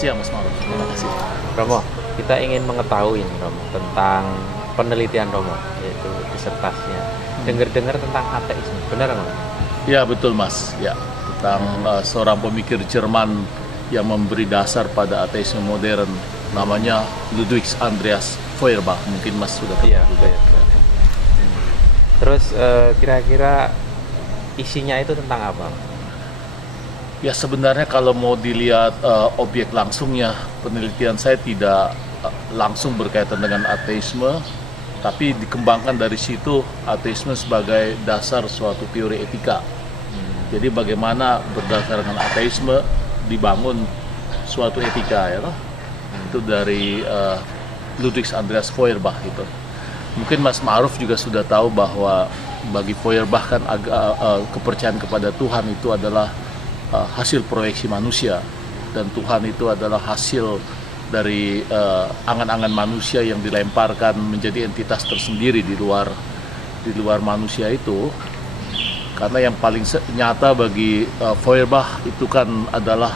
siang Mas Maruf. Terima kasih. Romo, kita ingin mengetahui nih Romo tentang penelitian Romo, yaitu disertasinya. Dengar-dengar tentang ateisme, benar nggak? Ya betul Mas, ya tentang seorang pemikir Jerman yang memberi dasar pada ateisme modern, namanya Ludwig Andreas Feuerbach. Mungkin Mas sudah tahu juga. Ya. Terus kira-kira isinya itu tentang apa? Ya sebenarnya kalau mau dilihat objek langsungnya, penelitian saya tidak langsung berkaitan dengan ateisme, tapi dikembangkan dari situ ateisme sebagai dasar suatu teori etika. Jadi bagaimana berdasarkan ateisme dibangun suatu etika, ya, itu dari Ludwig Andreas Feuerbach itu. Mungkin Mas Ma'ruf juga sudah tahu bahwa bagi Feuerbach kan kepercayaan kepada Tuhan itu adalah hasil proyeksi manusia, dan Tuhan itu adalah hasil dari angan-angan manusia yang dilemparkan menjadi entitas tersendiri di luar manusia itu. Karena yang paling nyata bagi Feuerbach itu kan adalah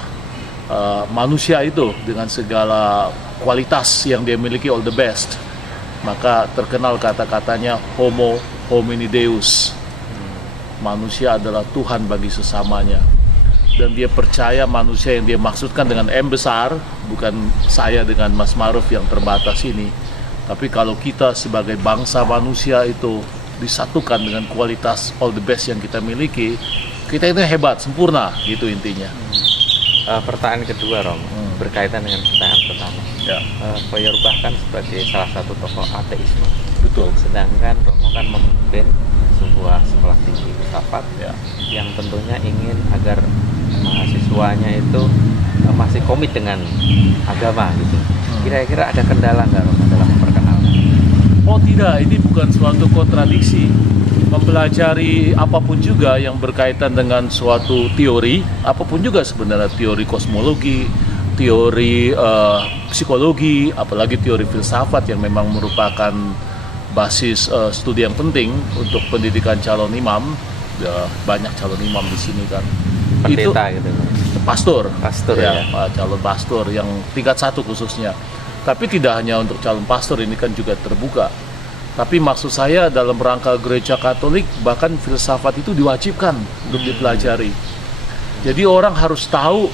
manusia itu dengan segala kualitas yang dia miliki, all the best. Maka terkenal kata-katanya Homo homini Deus, manusia adalah Tuhan bagi sesamanya. Dan dia percaya manusia yang dia maksudkan dengan M besar, bukan saya dengan Mas Ma'ruf yang terbatas ini, tapi kalau kita sebagai bangsa manusia itu disatukan dengan kualitas all the best yang kita miliki, kita itu hebat, sempurna, gitu intinya. Pertanyaan kedua Rom, berkaitan dengan pertanyaan pertama. Ya. Feuerbach kan sebagai salah satu tokoh ateisme. Betul. Sedangkan Romo kan memimpin sebuah sekolah tinggi filsafat, Ya. yang tentunya ingin agar mahasiswanya itu masih komit dengan agama gitu. Kira-kira ada kendala nggak Romo dalam memperkenalkan? Oh tidak, ini bukan suatu kontradiksi. Mempelajari apapun juga yang berkaitan dengan suatu teori, apapun juga sebenarnya, teori kosmologi, teori psikologi, apalagi teori filsafat yang memang merupakan basis studi yang penting untuk pendidikan calon imam. Banyak calon imam di sini kan. Pendeta itu, gitu. Pastor ya. Calon pastor yang tingkat 1 khususnya. Tapi tidak hanya untuk calon pastor, ini kan juga terbuka. Tapi maksud saya dalam rangka gereja Katolik, bahkan filsafat itu diwajibkan untuk dipelajari. Jadi orang harus tahu,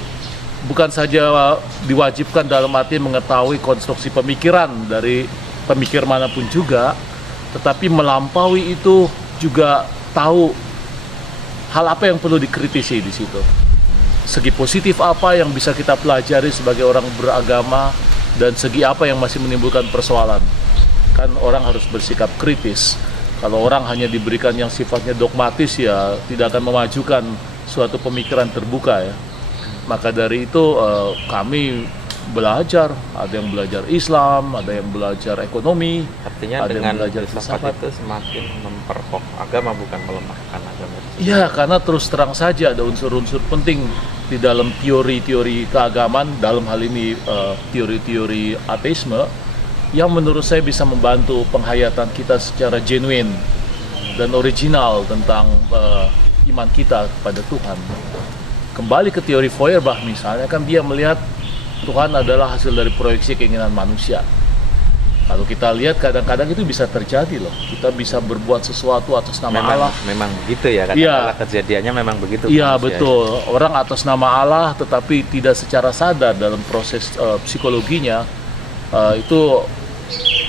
bukan saja diwajibkan dalam arti mengetahui konstruksi pemikiran dari pemikir manapun juga, tetapi melampaui itu juga tahu hal apa yang perlu dikritisi di situ. Segi positif apa yang bisa kita pelajari sebagai orang beragama, dan segi apa yang masih menimbulkan persoalan. Kan orang harus bersikap kritis. Kalau orang hanya diberikan yang sifatnya dogmatis, ya tidak akan memajukan suatu pemikiran terbuka, ya. Maka dari itu kami belajar, ada yang belajar Islam, ada yang belajar ekonomi. Artinya ada dengan yang belajar filsafat itu semakin memperkokoh agama, bukan melemahkan agama. Iya, karena terus terang saja ada unsur-unsur penting di dalam teori-teori keagamaan, dalam hal ini teori-teori ateisme, yang menurut saya bisa membantu penghayatan kita secara genuine dan original tentang iman kita kepada Tuhan. Kembali ke teori Feuerbach misalnya, kan dia melihat Tuhan adalah hasil dari proyeksi keinginan manusia. Kalau kita lihat kadang-kadang itu bisa terjadi loh. Kita bisa berbuat sesuatu atas nama Allah. Memang begitu ya, kadang-kadang kejadiannya memang begitu. Iya betul, orang atas nama Allah tetapi tidak secara sadar dalam proses psikologinya itu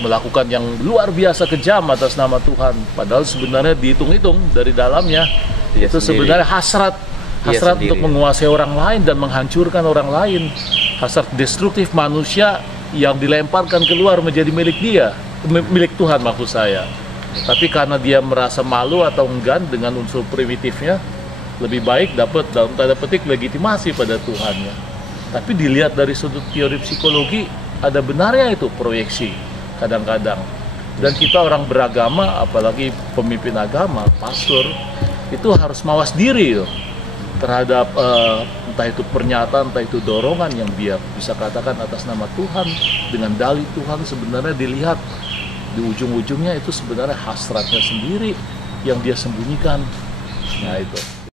melakukan yang luar biasa kejam atas nama Tuhan. Padahal sebenarnya dihitung-hitung dari dalamnya itu sebenarnya hasrat untuk menguasai orang lain dan menghancurkan orang lain. Hasrat destruktif manusia yang dilemparkan keluar menjadi milik dia, milik Tuhan maksud saya. Tapi karena dia merasa malu atau enggan dengan unsur primitifnya, lebih baik dapat dalam tanda petik legitimasi pada Tuhannya. Tapi dilihat dari sudut teori psikologi, ada benarnya itu proyeksi kadang-kadang. Dan kita orang beragama, apalagi pemimpin agama, pastor, itu harus mawas diri loh terhadap entah itu pernyataan, entah itu dorongan yang dia bisa katakan atas nama Tuhan dengan dalih Tuhan. Sebenarnya dilihat di ujung-ujungnya itu sebenarnya hasratnya sendiri yang dia sembunyikan. Nah itu.